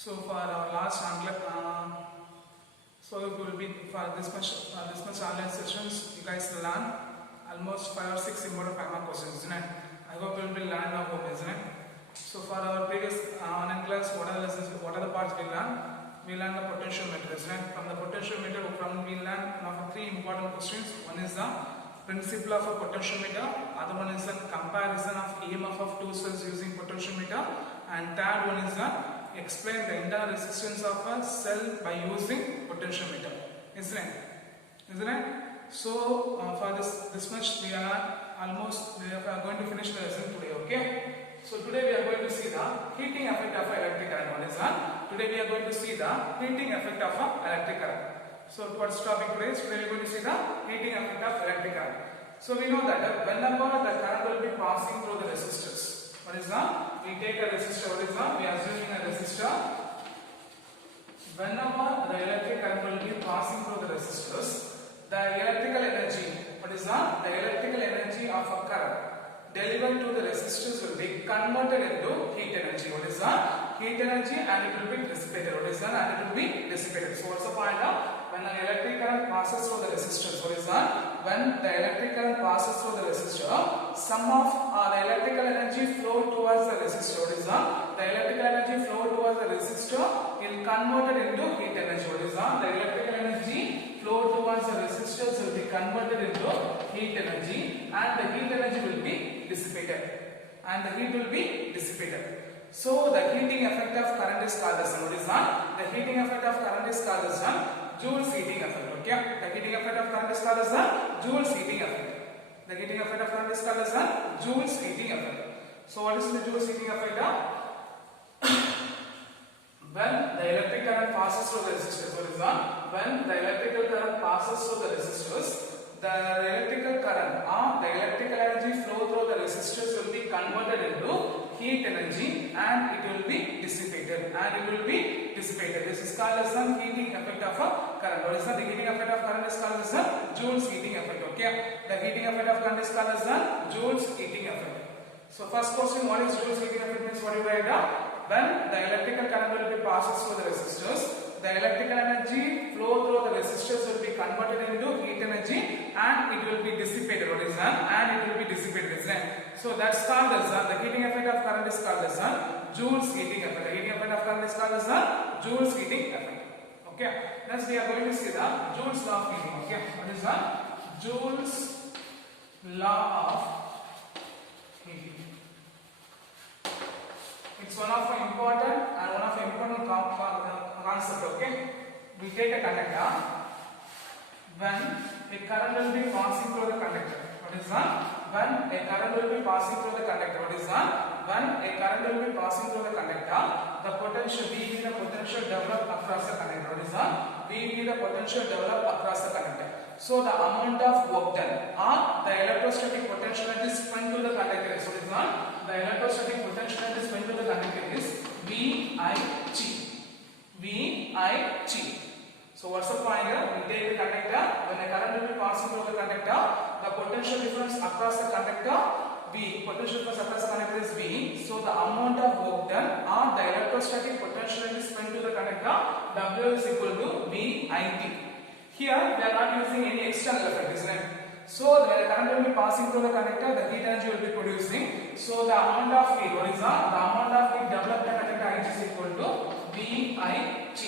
So for our last so it will be for this much online sessions. You guys learn almost 5 or 6 important 5 mark questions, isn't it? I hope you will be learned now, isn't it? So for our previous online class, what are the parts we learned? We learned the potentiometer, isn't it? From the potentiometer, we learned now 3 important questions. One is the principle of a potentiometer. Other one is the comparison of EMF of two cells using potentiometer. And third one is the explain the internal resistance of a cell by using potentiometer, isn't it? So for this much we are going to finish the lesson today. Okay, so today we are going to see the heating effect of electric current. What is that? Today we are going to see the heating effect of electric current. So what's the topic today? Today we are going to see the heating effect of electric current. So we know that whenever the current will be passing through the resistors, what is that? We take a resistor. What is that? We are assuming a resistor. Whenever the electric current will be passing through the resistors, the electrical energy, what is that? The electrical energy of a current delivered to the resistors will be converted into heat energy. What is that? Heat energy, and it will be dissipated. What is that? And it will be dissipated. So what's the point of when an electric current passes through the resistors? What is that? When the electric current passes through the resistor, some of the electrical energy flow towards the resistor. What is that? The electrical energy flow towards the resistor is converted into heat energy. What is that? The electrical energy flow towards the resistors will be converted into heat energy, and the heat energy will be dissipated. So the heating effect of current is called as what is that? The heating effect of current is called as Joule's heating effect. Okay, the heating effect of current is called as Joule's heating effect. The heating effect of current is called as Joule's heating effect. So what is the Joule's heating effect? When the electric current passes through the resistors, what is that? When the electrical current passes through the resistors, the electrical current or the electrical energy flow through the resistors will be converted into heat energy, and it will be dissipated. This is called as the heating effect of a current. What is the heating effect of current is called as Joule's heating effect. Okay, the heating effect of current is called as Joule's heating effect. So first question, what is Joule's heating effect means? What do you write down? When the electrical current will be passes through the resistors, the electrical energy flow through the resistors will be converted into heat energy, and it will be dissipated. What is that? And it will be dissipated, isn't it? So that's called as the heating effect of current is called as Joule's heating effect. The heating effect of current is called as Joule's heating effect. Okay. Next we are going to see the Joule's law of heating. Okay. What is that? Joule's law of heating. It's one of the important concept. Okay, we take a conductor. When a current will be passing through the conductor, what is that? When a current will be passing through the conductor, what is that? When a current will be passing through the conductor, the potential V, the potential develop across the conductor. What is that? V, the potential develop across the conductor. So the amount of work done or the electrostatic potential that is spent to the conductor is what is that? The electrostatic potential that is spent to the conductor is VIG. So what's the point here? We take the conductor. When a current will be passing through the conductor, the potential difference across the conductor potential difference across the conductor is V. So the amount of work done or the electrostatic potential that is spent to the conductor, W is equal to VIT. Here we are not using any external effect, isn't it? So the current will be passing through the conductor, the heat energy will be producing. So the amount of heat, what is that? The amount of heat developed by the conductor is equal to VIG.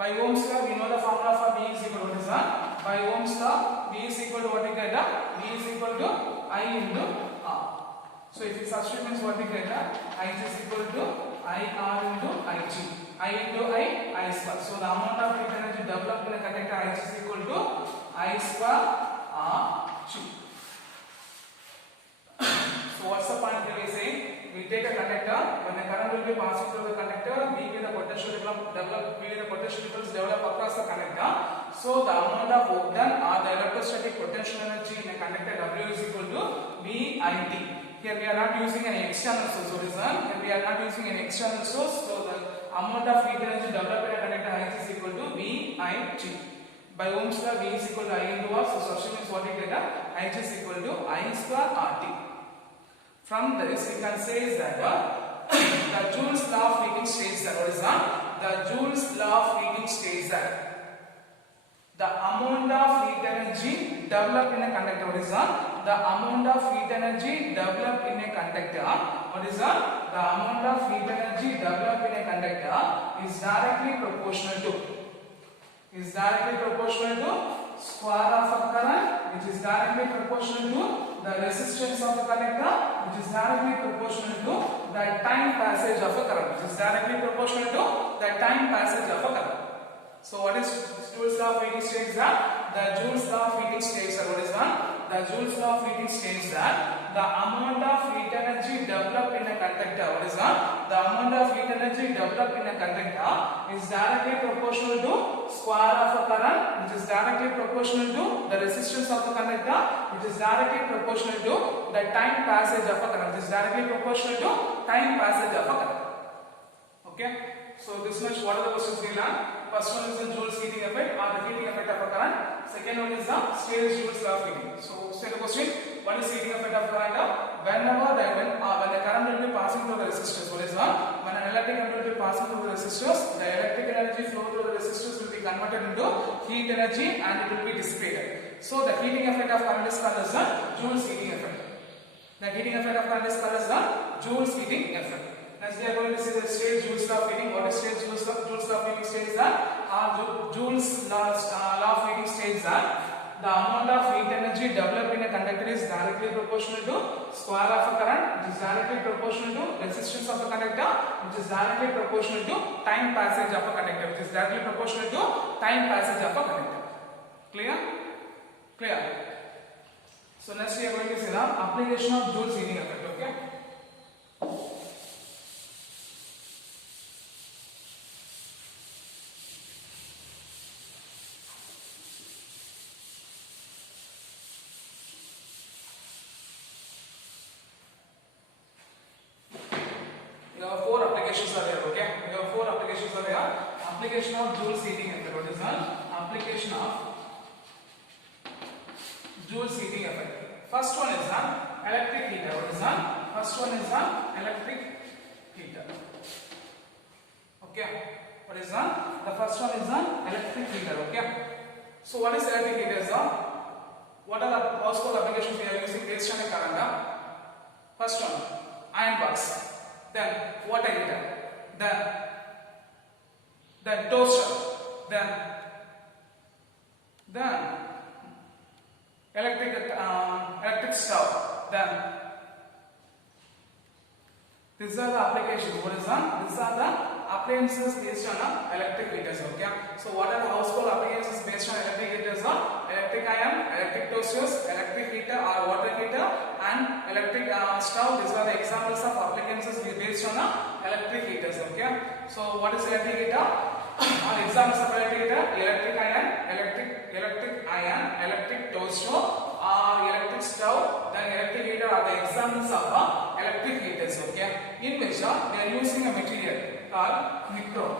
By Ohm's law, we know the formula for V is equal to what is that? By Ohm's law, V is equal to what we get? V is equal to I into R. So if you substitute means what we get? I is equal to IR into IG. I into I square. So the amount of heat energy developed in a conductor I is equal to I square R2. So what's the point here we say? We take a conductor. When a current will be passing through the conductor, V the potential difference develop across the conductor. So the amount of work done or the electrostatic potential energy in a conductor W is equal to VIT. Here we are not using any external source. Here we are not using any external source. So the amount of heat energy developed in a conductor I is equal to VIG. By Ohm's law, V is equal to I into R. So substitute means what we get? I is equal to I square RT. From this, we can say is that the Joule's law of heating states that what is the Joule's law of heating states that the amount of heat energy developed in a conductor, what is the amount of heat energy developed in a conductor, what is the amount of heat energy developed in a conductor is directly proportional to square of a current, which is directly proportional to the resistance of a conductor, which is directly proportional to the time passage of a current, which is directly proportional to the time passage of a current. So what is Joule's law of heating states that the Joule's law of heating states that what is one? The Joule's law of heating states that the amount of heat energy developed in a conductor, what is one? The amount of heat energy developed in a conductor is directly proportional to square of a current, which is directly proportional to the resistance of the conductor, which is directly proportional to the time passage of a current, which is directly proportional to time passage of a current. Okay. So this much, what are the questions we learned? First one is the Joule's heating effect or the heating effect of a current. Second one is the Joule's law of heating. So say the question, what is heating effect of current? When the current will be passing through the resistors, what is one? When an electric current will be passing through the resistors, the electrical energy flow through the resistors will be converted into heat energy and it will be dissipated. So the heating effect of current is called as the Joule's heating effect. The heating effect of current is called as the Joule's heating effect. Next we are going to see the Joule's law of heating. What is Joule's law of heating states that? Joule's law of heating states that the amount of heat energy developed in a conductor is directly proportional to square of a current, which is directly proportional to resistance of a conductor, which is directly proportional to time passage of a conductor, which is directly proportional to time passage of a conductor. Clear? Clear. So next we are going to see the application of Joule's heating effect. Okay. Application of Joule's heating effect. What is the application of Joule's heating effect? First one is the electric heater. What is the first one is the electric heater. Okay. What is the first one is the electric heater. Okay. So what is electric heater? What are the household applications we are using based on a current? First one, iron box. Then water heater. Then toaster, then electric stove, then these are the applications. What is that? These are the appliances based on electric heaters. Okay. So what are the household appliances based on electric heaters? Electric iron, electric toasters, electric heater or water heater, and electric stove. These are the examples of appliances based on electric heaters. Okay. So what is electric heater? All examples of electric heater: electric iron, electric toaster, or electric stove. Then electric heater are the examples of electric heaters. Okay. In which they are using a material called nichrome.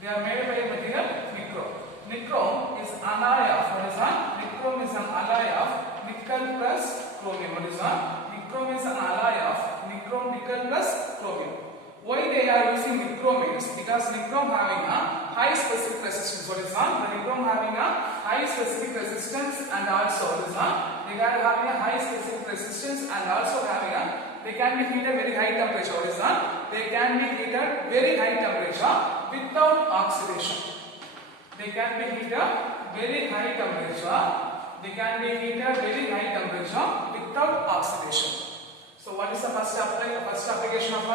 They are made by a material nichrome. Nichrome is alloy of what is that? Nichrome is an alloy of nickel plus chromium. What is that? Nichrome is an alloy of nickel plus chromium. Why they are using nichrome is because nichrome having a high specific resistance. What is that? The nichrome having a high specific resistance and also what is that? They are having a high specific resistance and also having a they can be heated very high temperature. What is that? They can be heated very high temperature without oxidation. They can be heated very high temperature. They can be heated very high temperature without oxidation. So what is the first application of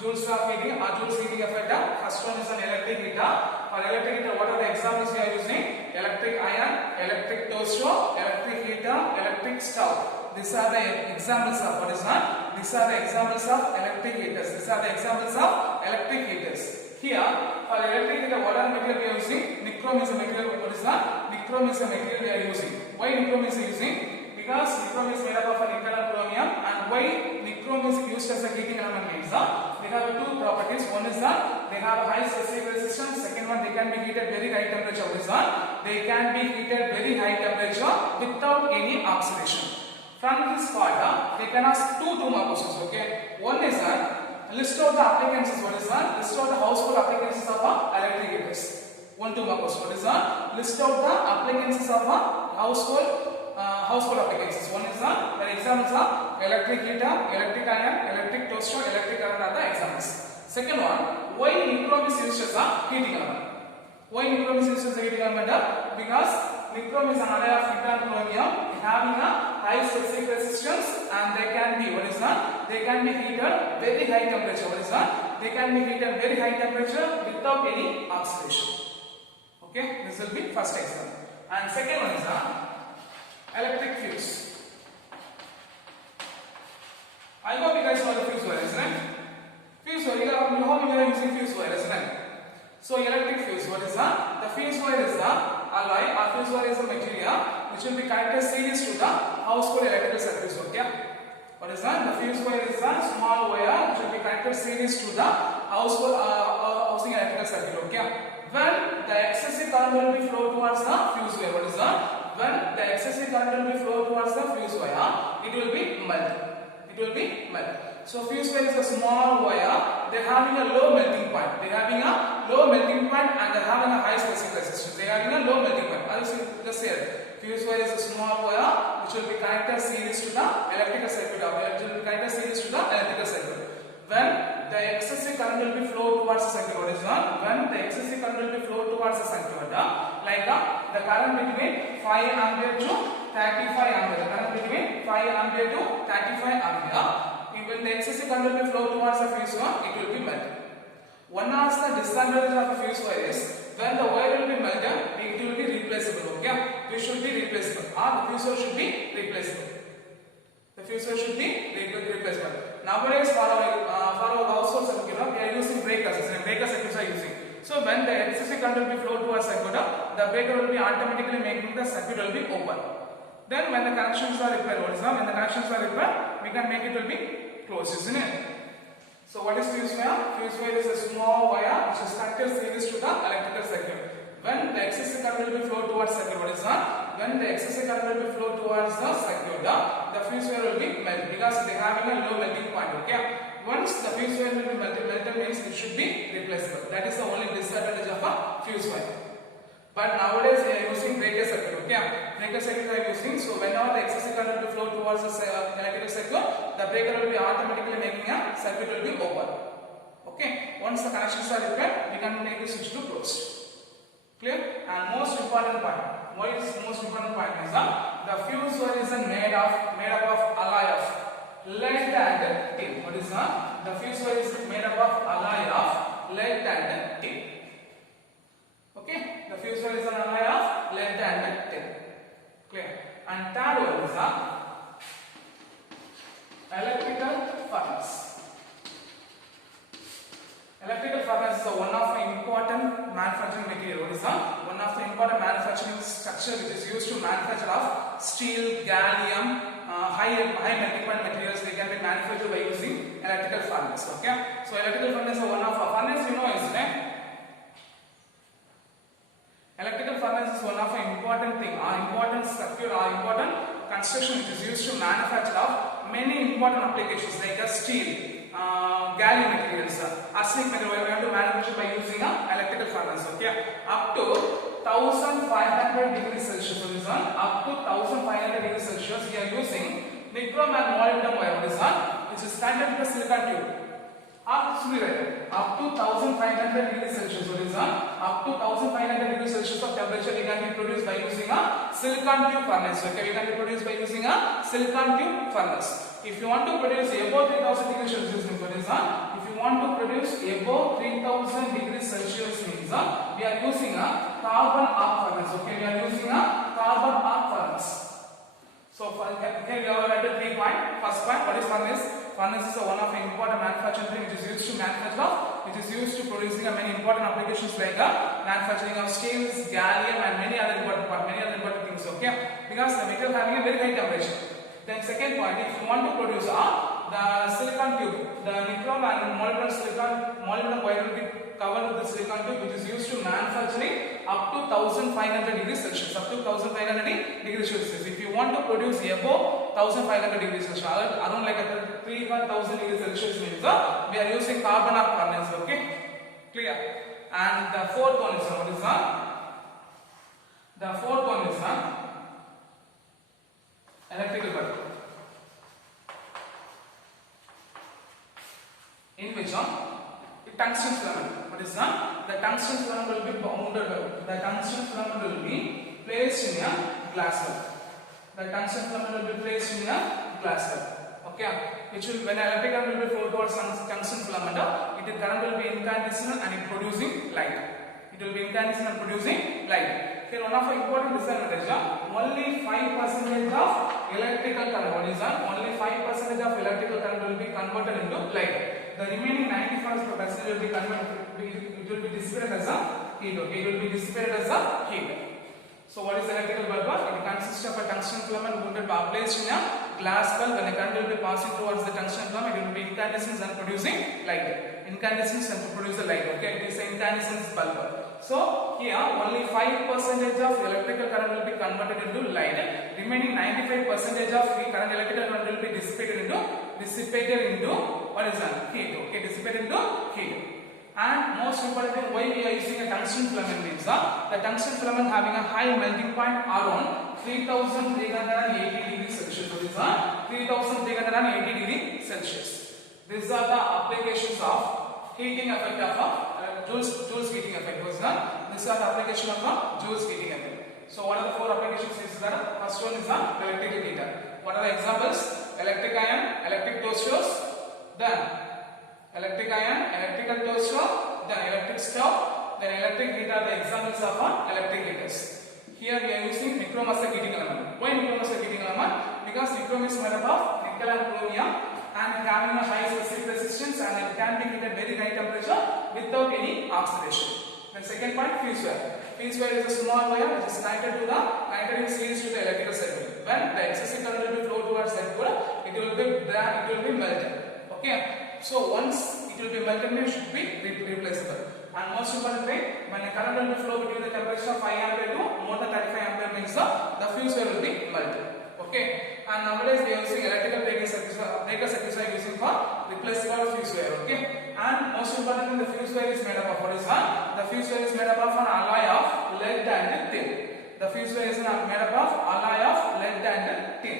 Joule's law of heating or Joule's heating effect? First one is an electric heater. For electric heater, what are the examples we are using? Electric iron, electric toaster, electric heater, electric stove. These are the examples of what is that? These are the examples of electric heaters. These are the examples of electric heaters. Here, for electric heater, what are the material we are using? Nichrome is a material. What is that? Nichrome is a material we are using. Why nichrome is using? Because nichrome is made up of a nickel and chromium. And why nichrome is used as a heating element means they have two properties. One is that they have a high specific resistance. Second one, they can be heated very high temperature. What is that? They can be heated very high temperature without any oxidation. From this part, they can ask two more questions. Okay. One is that list out the appliances. What is that? List out the household appliances of electric heaters. 1 2 marks. What is that? List out the appliances of household appliances. One is the examples are electric heater, electric iron, electric toaster, electric oven are the examples. Second one, why nichrome is used as a heating element? Why nichrome is used as a heating element? Because nichrome is an alloy of nickel chromium having a high specific resistance, and they can be, what is that? They can be heated very high temperature. What is that? They can be heated very high temperature without any oxidation. Okay, this will be first example. And second one is the electric fuse. I hope you guys know the fuse wire, isn't it? Fuse wire, you are using fuse wire, isn't it? So electric fuse, what is that? The fuse wire is the alloy, or fuse wire is the material which will be connected series to the household electrical circuits. Okay, what is that? The fuse wire is the small wire which will be connected series to the household housing electrical circuit. Okay, when the excessive current will be flow towards the fuse wire, what is that? When the excessive current will be flow towards the fuse wire, it will be melt. It will be melt. So fuse wire is a small wire. They are having a low melting point. They are having a low melting point and they are having a high specific resistance. They are having a low melting point. I will just say it. Fuse wire is a small wire which will be connected series to the electrical circuit. It will be connected series to the electrical circuit. When the excessive current will be flow towards the circuit, what is that? When the excessive current will be flow towards the circuit, like the current between 5 ampere to 35 ampere. The current between 5 ampere to 35 ampere. When the excessive current will be flow towards the fuse wire, it will be melted. One of the disadvantages of a fuse wire is when the wire will be melted, it will be replaceable. Okay, it should be replaceable. The fuse wire should be replaceable. The fuse wire should be replaceable. Nowadays, for our household circuit, we are using breakers. Breaker circuits are using. So when the excessive current will be flow towards circuit, the breaker will be automatically making the circuit will be open. Then when the connections are repaired, what is that? When the connections are repaired, we can make it will be closed, isn't it? So what is fuse wire? Fuse wire is a small wire which is connected series to the electrical circuit. When the excessive current will be flow towards circuit, what is that? When the excessive current will be flow towards the circuit, the fuse wire will be melted because they are having a low melting point. Okay. Once the fuse wire will be melted means it should be replaceable. That is the only disadvantage of a fuse wire. But nowadays we are using breaker circuit. Okay, breaker circuit we are using. So whenever the excessive current will flow towards the electrical circuit, the breaker will be automatically making a circuit will be open. Okay, once the connections are repaired, we can make the switch to closed. Clear? And most important point. What is the most important point is that the fuse wire is made up of alloy of lead and tin. What is that? The fuse wire is made up of alloy of lead and tin. Okay, the fuse wire is an alloy of lead and tin. Clear? And third one is the electrical furnace. Electrical furnace is one of the important manufacturing material. What is that? One of the important manufacturing structure which is used to manufacture of steel, gallium, high melting point materials. They can be manufactured by using electrical furnace. Okay, so electrical furnace is one of a furnace, you know, isn't it? Electrical furnace is one of the important thing, important structure, important construction which is used to manufacture of many important applications like steel, gallium materials, arsenic material. We have to manufacture by using an electrical furnace. Okay, up to 1500 degrees Celsius. Up to 1500 degrees Celsius, we are using nichrome and molybdenum wire. Which is standard with a silicon tube. Up to 1500 degrees Celsius. Up to 1500 degrees Celsius of temperature we can be produced by using a silicon tube furnace. Okay, we can be produced by using a silicon tube furnace. If you want to produce above 3000 degrees Celsius, if you want to produce above 3000 degrees Celsius means we are using a carbon arc furnace. Okay, we are using a carbon arc furnace. So here we have at the 3 point. First point, what is furnace? Furnace is one of the important manufacturing thing which is used to manufacture, which is used to producing many important applications like manufacturing of steels, gallium, and many other important things. Okay, because the material having a very high temperature. Then second point, if you want to produce the silicon tube, the nichrome and molybdenum wire will be covered with the silicon tube which is used to manufacturing up to 1500 degrees Celsius. Up to 1500 degrees Celsius. If you want to produce above 1500 degrees Celsius, around like 31,000 degrees Celsius means we are using carbon arc furnace. Okay, clear? And the fourth one is what is the fourth one is electrical bulb, in which the tungsten filament. What is the tungsten filament will be bounded. The tungsten filament will be placed in a glass bulb. The tungsten filament will be placed in a glass bulb. Okay, which will, when electric current will be flow towards tungsten filament, it current will be incandescent and it producing light. It will be incandescent and producing light. Here one of the important disadvantage, only 5% of electrical current. What is that? Only 5% of electrical current will be converted into light. The remaining 95% will be converted. It will be dissipated as a heat. Okay, it will be dissipated as a heat. So what is electrical bulb? It consists of a tungsten filament wounded placed in a glass bulb. When a current will be passing towards the tungsten filament, it will be incandescent and producing light. Incandescent and produce the light. Okay, it is an incandescent bulb. So here only 5% of electrical current will be converted into light. Remaining 95% of the current electrical current will be dissipated into what is that? Heat. Okay, dissipated into heat. And most importantly, why we are using a tungsten filament means the tungsten filament having a high melting point around 3380 degrees Celsius. What is that? 3380 degrees Celsius. These are the applications of heating effect of Joule's heating effect. Was that? These are the application of Joule's heating effect. So what are the four applications? Is that first one is the electrical heater. What are the examples? Electric iron, electric toasters, then electric iron, electrical toaster, then electric stove, then electric heater. The examples of electric heaters. Here we are using nichromoustache heating element. Why nichromoustache heating element? Because nichrome is made up of nickel and chromium and having a high specific resistance, and it can be heated at very high temperature without any oxidation. The second point, fuse wire. Fuse wire is a small wire which is connected to the connected in series to the electrical circuit. When the excessive current will be flow towards circuit, it will be melted. Okay. So once it will be melted, it should be replaceable. And most importantly, when a current will be flow between the temperature of 5 ampere to more than 35 ampere means the fuse wire will be melted. Okay. And nowadays we are using electrical breaker circuits are using for replaceable fuse wire. Okay. And most importantly, the fuse wire is made up of what is that? The fuse wire is made up of an alloy of lead and tin. The fuse wire is made up of alloy of lead and tin.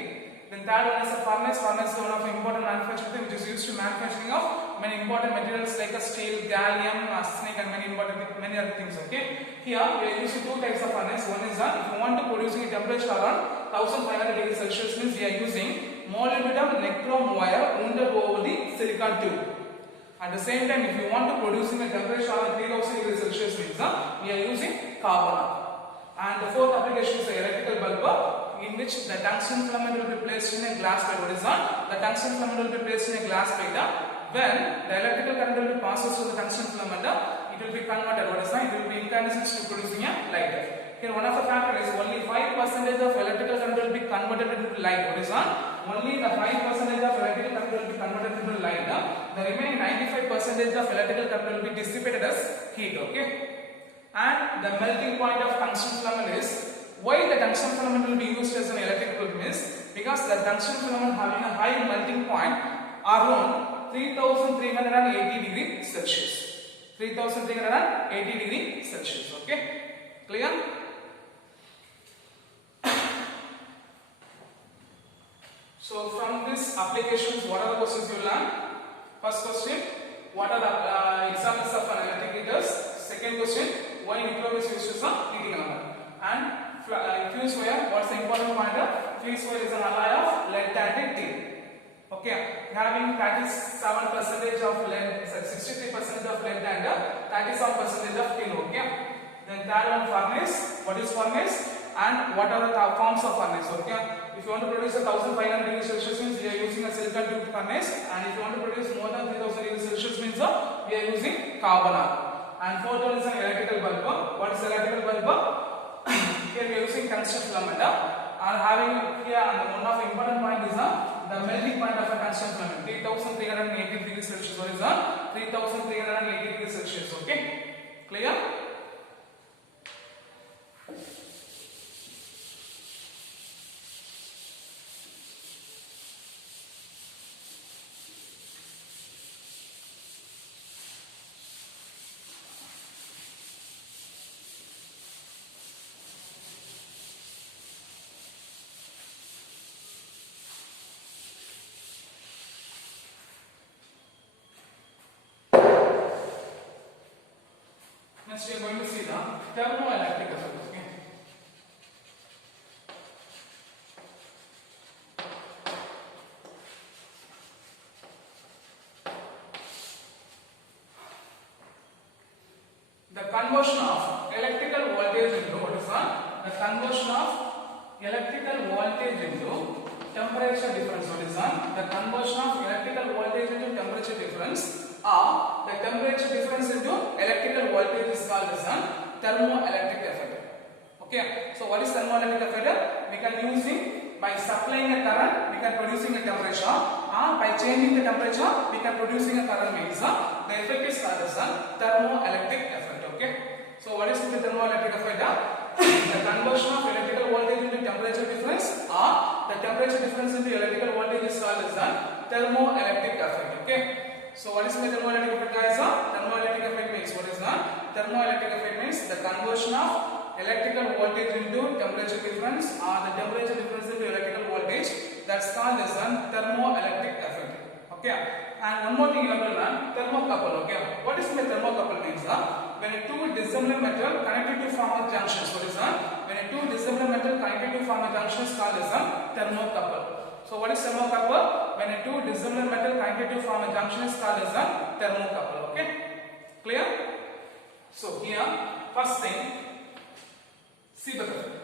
Then third one is a furnace. Furnace is one of the important manufacturing which is used to manufacturing of many important materials like a steel, gallium, arsenic, and many other things. Okay. Here we are using two types of furnace. One is if you want to producing a temperature around 1500 degrees Celsius means we are using molded bit of nichrome wire wounded over the silicon tube. At the same time, if you want to producing a temperature around 3000 degrees Celsius means we are using carbon arc. And the fourth application is the electrical bulb, in which the tungsten filament will be placed in a glass plate. What is that? The tungsten filament will be placed in a glass plate. When the electrical current will be passes through the tungsten filament, it will be converted. What is that? It will be incandescent to producing a light. Here one of the factors is only 5% of electrical current will be converted into light. What is that? Only the 5% of electrical current will be converted into light. The remaining 95% of electrical current will be dissipated as heat. Okay. And the melting point of tungsten filament is, why the tungsten filament will be used as an electrical bulb is because the tungsten filament having a high melting point around 3380 degrees Celsius. 3380 degrees Celsius. Okay, clear? So from this applications, what are the questions you learn? First question, what are the examples of an electric heaters? Second question, why nichrome is used as a heating element? And fuse wire, what's the important pointer? Fuse wire is an alloy of lead and tin. Okay, having 37% of lead, 63% of lead and 37% of tin. Okay, then third one, furnace. What is furnace? And what are the forms of furnace? Okay, if you want to produce a 1500 degrees Celsius means we are using a silicon tube furnace, and if you want to produce more than 3000 degrees Celsius means we are using carbon arc. And fourth one is an electrical bulb. What is electrical bulb? Here we are using tungsten filament. And having here one of the important point is the melting point of a tungsten filament. 3380 degrees Celsius. What is that? 3380 degrees Celsius. Okay, clear? Next we are going to see the thermoelectric effect. Okay. The conversion of electrical voltage into what is that? The conversion of electrical voltage into temperature difference. What is that? The conversion of electrical voltage into temperature difference, or the temperature difference into electrical voltage is called as a thermoelectric effect. Okay. So what is thermoelectric effect? We can using by supplying a current, we can producing a temperature, or by changing the temperature, we can producing a current means the effect is called as a thermoelectric effect. Okay. So what is the thermoelectric effect? The conversion of electrical voltage into temperature difference, or the temperature difference into electrical voltage is called as the thermoelectric effect. Okay. So what is the thermoelectric effect, guys? Thermoelectric effect means what is that? Thermoelectric effect means the conversion of electrical voltage into temperature difference, or the temperature difference into electrical voltage. That's called as a thermoelectric effect. Okay. And one more thing you have to learn, thermocouple. Okay. What is the thermocouple means? When two dissimilar metal connected to form a junction. What is that? When two dissimilar metal connected to form a junction is called as a thermocouple. So what is thermocouple? When two dissimilar metal connected to form a junction is called as a thermocouple. Okay. Clear? So here, first thing, Seebeck effect.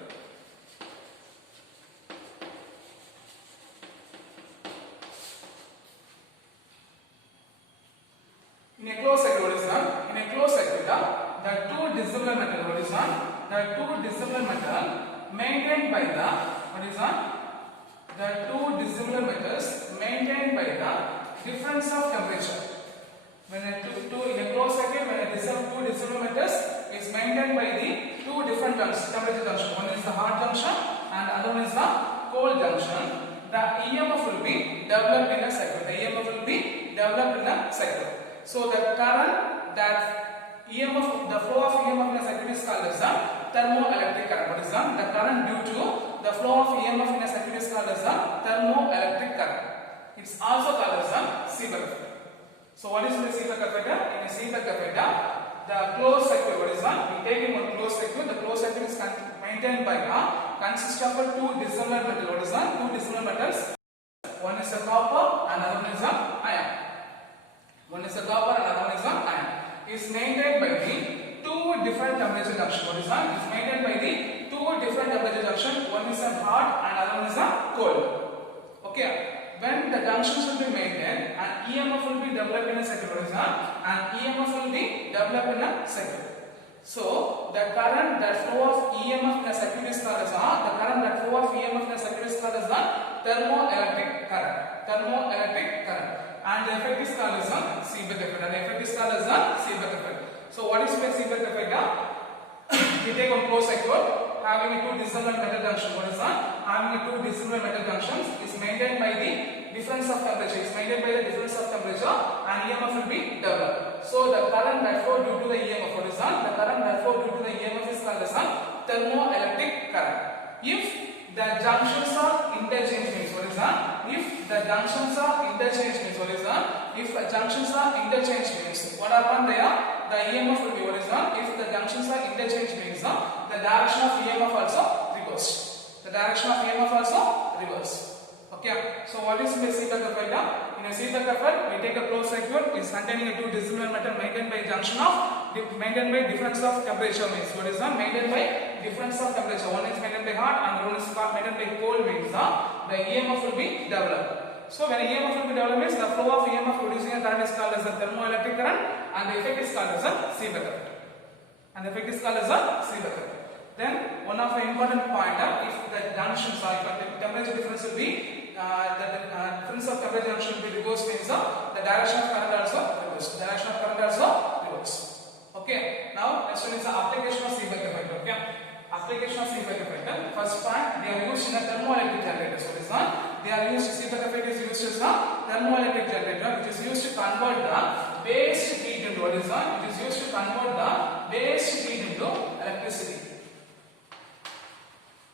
In a closed circuit, what is that? In a closed circuit, the two dissimilar metal, what is that? The two dissimilar metal maintained by the, what is that? The two dissimilar metals maintained by the difference of temperature. When in a closed circuit, when two dissimilar metals is maintained by the two different temperature junction. One is the hot junction and other one is the cold junction. The EMF will be developed in a circuit. The EMF will be developed in a circuit. So the current that EMF, the flow of EMF in a circuit is called as a thermoelectric current. What is that? The current due to the flow of EMF in a circuit is called as a thermoelectric current. It's also called as a Seebeck effect. So what is the Seebeck effect? In a Seebeck effect, the closed circuit, what is that? We take in one closed circuit. The closed circuit is maintained by consists of two dissimilar metals. What is that? Two dissimilar metals. One is a copper and another one is a iron. One is a copper and another one is a iron. Is maintained by the two different temperature junction. What is that? Is maintained by the two different temperature junction. One is a hot and another one is a cold. Okay. When the junctions will be maintained and EMF will be developed in a circuit, what is that? And EMF will be developed in a circuit. So the current that flow of EMF in a circuit is called as the current that flow of EMF in a circuit is called as the thermoelectric current. Thermoelectric current. And the effect is called as a Seebeck effect. And the effect is called as a Seebeck effect. So what is the Seebeck effect? We take a closed circuit having two dissimilar metal junction. What is that? Having two dissimilar metal junctions is maintained by the difference of temperature. It's maintained by the difference of temperature and EMF will be developed. So the current that flow due to the EMF, what is that? The current that flow due to the EMF is called as a thermoelectric current. If the junctions are interchanged means what is that? If the junctions are interchanged means what is that? If the junctions are interchanged means what happened there? The EMF will be what is that? If the junctions are interchanged means the direction of EMF also reversed. The direction of EMF also reversed. Okay. So what is the Seebeck effect? In a Seebeck effect, we take a closed circuit is containing a two dissimilar metal maintained by junction of maintained by difference of temperature means what is that? Maintained by difference of temperature. One is maintained by hot and one is maintained by cold means the EMF will be developed. So when EMF will be developed means the flow of EMF producing a current is called as the thermoelectric current and the effect is called as a Seebeck effect. And the effect is called as a Seebeck effect. Then one of the important point if the junctions are if the temperature difference will be the difference of temperature junction will be reversed means the direction of current also reversed. Direction of current also reversed. Okay. Now next one is the application of Seebeck effect. Okay. Application of Seebeck effect. First point, they are used in a thermoelectric generator. So this one they are used. Seebeck effect is used as a thermoelectric generator, which is used to convert the waste heat into what is that? It is used to convert the waste heat into electricity.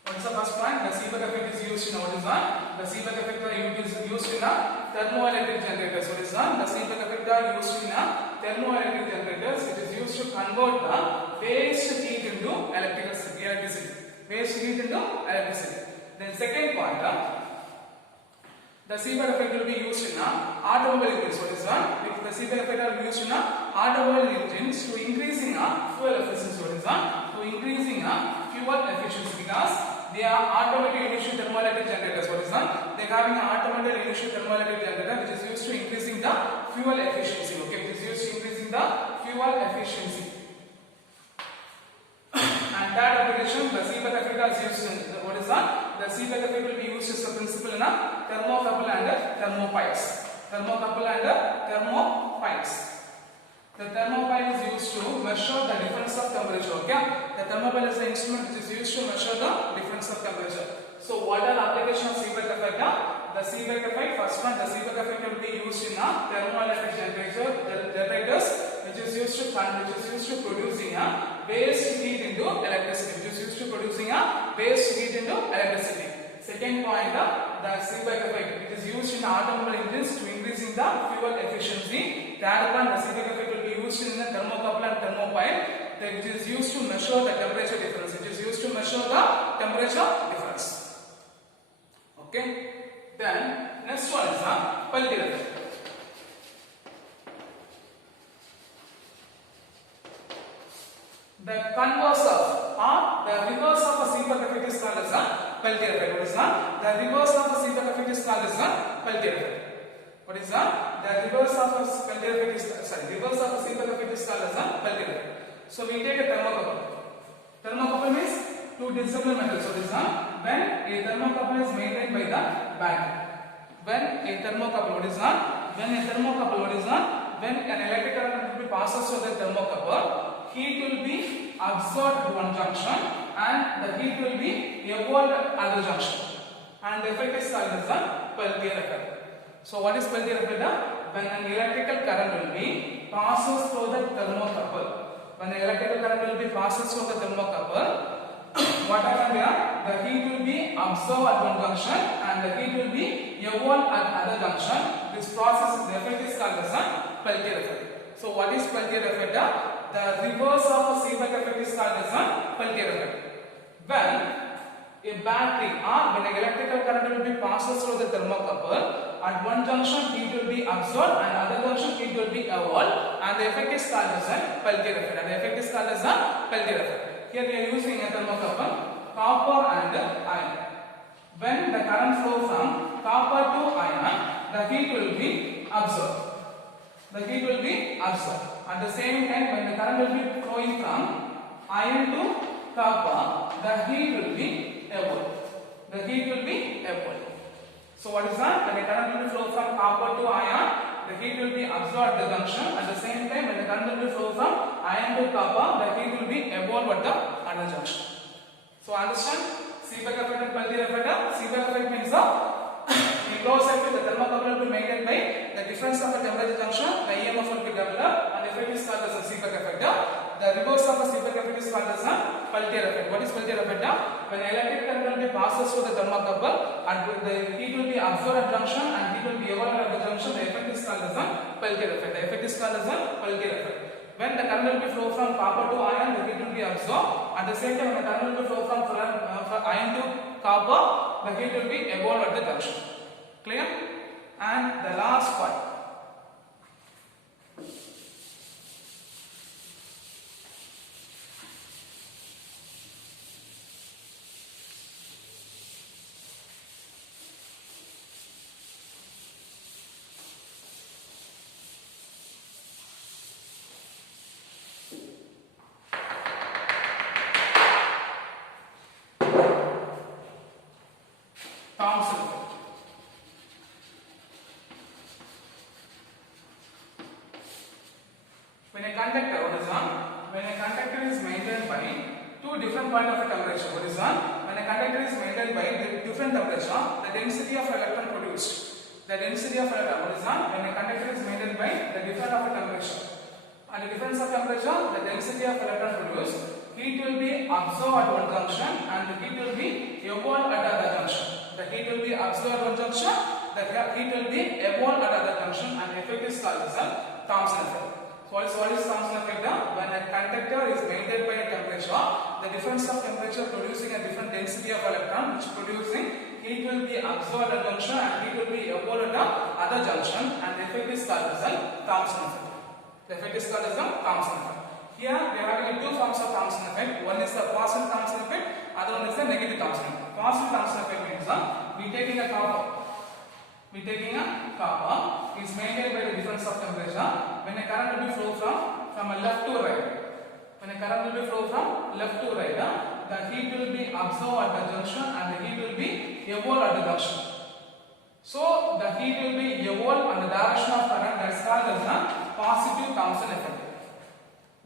What is the first point? The Seebeck effect is used in what is that? The Seebeck effect is used in a thermoelectric generators. What is that? The Seebeck effect are used in a thermoelectric generators. It is used to convert the waste heat into electricity. Waste heat into electricity. Then second point, the Seebeck effect will be used in automobile engines. What is that? If the Seebeck effect are used in automobile engines to increasing fuel efficiency. What is that? To increasing fuel efficiency, because they are automatic initial thermoelectric generators. What is that? They are having an automatic initial thermoelectric generator which is used to increasing the fuel efficiency. Okay, which is used to increasing the fuel efficiency. And that application, the Seebeck effect is used in. What is that? The Seebeck effect will be used as a principle in a thermocouple and thermopipes. Thermocouple and thermopipes. The thermopile is used to measure the difference of temperature. Okay? The thermopile is the instrument which is used to measure the difference of temperature. So, what are the application of Seebeck effect? The Seebeck effect, first one, the Seebeck effect will be used in thermoelectric generators, which is used to producing waste heat into electricity. Which is used to producing waste heat into electricity. Second point, the Seebeck effect, which is used in automobile engines to increasing the fuel efficiency. Third one, the Seebeck effect will be used in the thermocouple and thermopile, which is used to measure the temperature difference. Which is used to measure the temperature difference. Okay. Then next one is Peltier effect. The converse of or the reverse of a Seebeck effect is called as Peltier effect. What is that? The reverse of a Seebeck effect is called as Peltier effect. What is that? The reverse of a Peltier effect is reverse of a Seebeck effect is called as Peltier effect. So we take a thermocouple. Thermocouple means two dissimilar metals. What is that? When a thermocouple is maintained by the battery. When a thermocouple, what is that? When a thermocouple, what is that? When an electric current passes through the thermocouple, heat will be absorbed at one junction and the heat will be evolved at other junction. And the effect is called as the Peltier effect. So what is Peltier effect? When an electrical current will be passes through the thermocouple. When the electrical current will be passes through the thermocouple, what happens here? The heat will be absorbed at one junction and the heat will be evolved at other junction. This process, the effect is called as a Peltier effect. So what is Peltier effect? The reverse of a Seebeck effect is called as a Peltier effect. When a battery or when an electrical current will be passes through the thermocouple, at one junction heat will be absorbed and other junction heat will be evolved, and the effect is called as a Peltier effect. And the effect is called as a Peltier effect. Here we are using a thermocouple, copper and iron. When the current flows from copper to iron, the heat will be absorbed. The heat will be absorbed. At the same time, when the current will be flowing from iron to copper, the heat will be evolved. The heat will be evolved. So what is that? When the current will flow from copper to iron, the heat will be absorbed at the junction. At the same time, when the current will flow from iron to copper, the heat will be evolved at the other junction. So understand? Seebeck effect and Peltier effect. Seebeck effect means in closed circuit, the thermocouple will be maintained by the difference of the temperature junction, the EMF will be developed, and the effect is called as a Seebeck effect. The reverse of a Seebeck effect is called as a Peltier effect. What is Peltier effect? When electric current will be passes through the thermocouple and the heat will be absorbed at junction and heat will be evolved at the junction, the effect is called as a Peltier effect. The effect is called as a Peltier effect. When the current will be flow from copper to iron, the heat will be absorbed. At the same time, when the current will be flow from iron to copper, the heat will be evolved at the junction. Clear? And the last point. Thomson effect. When a conductor, what is on? When a conductor is maintained by two different points of a temperature, what is on? When a conductor is maintained by different temperature, the density of electron produced. The density of electron, what is on? When a conductor is maintained by the difference of a temperature. And the difference of temperature, the density of electron produced, heat will be absorbed at one junction and the heat will be evolved at other junction. The heat will be absorbed at one junction, the heat will be evolved at other junction, and the effect is called as a Thomson effect. So what is Thomson effect? When a conductor vector is maintained by a temperature. The difference of temperature producing a different density of electron, which producing heat will be absorbed at junction and heat will be evolved at other junction, and the effect is called as a Thomson effect. The effect is called as a Thomson effect. Here we are having two forms of Thomson effect. One is the positive Thomson effect, other one is the negative Thomson effect. Positive Thomson effect means we taking a copper is maintained by the difference of temperature when a current will be flow from a left to right. When a current will be flow from left to right, the heat will be absorbed at the junction and the heat will be evolved at the junction. So the heat will be evolved on the direction of current, that is called as the positive Thomson effect.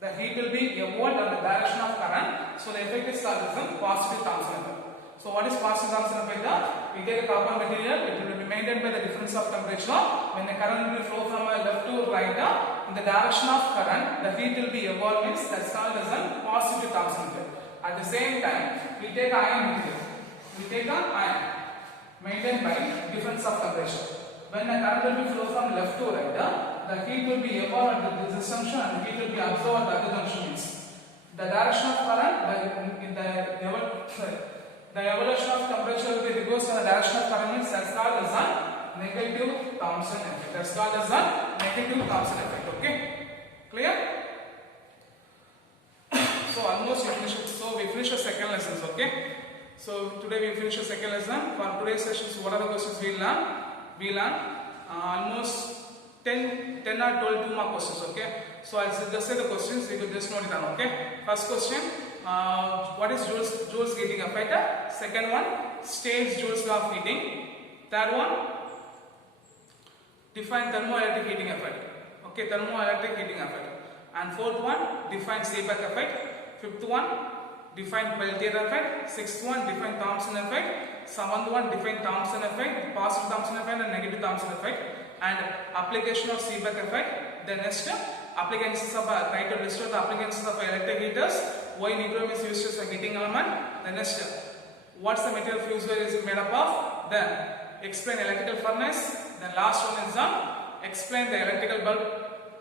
The heat will be evolved on the direction of current, so the effect is called as the positive Thomson effect. So what is positive Thomson effect? We take a copper material, it will be maintained by the difference of temperature. When the current will flow from left to right in the direction of current, the heat will be evolved, that is called as a positive Thomson effect. At the same time, we take iron material. We take an iron maintained by difference of temperature. When the current will be flow from left to right, the heat will be evolved at this junction and the heat will be absorbed at the junction. The direction of current, the evolution of temperature will be reversed in the direction of current, means that's called as a negative Thomson effect. That's called as a negative Thomson effect. Okay, clear? So almost we finished. So we finished the second lessons. Okay. So today we finished the second lesson. For today's sessions, what are the questions we learn? We learn almost 10 or 12 2 more questions. Okay. So I'll just say the questions. You could just note it down. Okay. First question. What is Joule's heating effect? Second one, states Joule's law of heating. Third one, define thermoelectric heating effect. Okay, thermoelectric heating effect. And fourth one, define Seebeck effect. Fifth one, define Peltier effect. Sixth one, define Thomson effect. Seventh one, define Thomson effect, positive Thomson effect and negative Thomson effect. And application of Seebeck effect. The next, applications of try to list the applications of electric heaters. Why nichrome is used as a heating element. The next, what's the material fuse wire is made up of. Then explain electrical furnace. Then last one is explain the electrical bulb.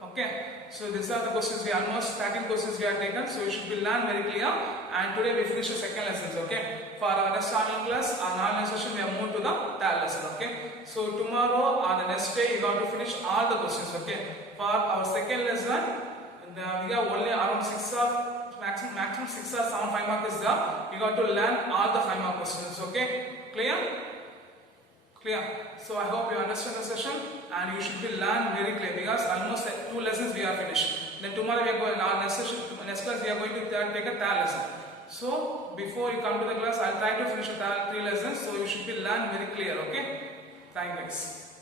Okay, so these are the questions we almost 13 questions we have taken, so you should be learned very clear. And today we finish the second lessons. Okay, for our next online class, our online session we have moved to the third lesson. Okay, so tomorrow or the next day you have to finish all the questions. Okay, for our second lesson we have only around 6 or maximum 6 or 7 5 mark is there. You got to learn all the 5 mark questions. Okay, clear? So I hope you understand the session and you should be learned very clear, because almost 2 lessons we are finished. Then tomorrow we are going, our next class we are going to take a third lesson. So before you come to the class, I'll try to finish the 3 lessons, so you should be learned very clear. Okay, thank you guys.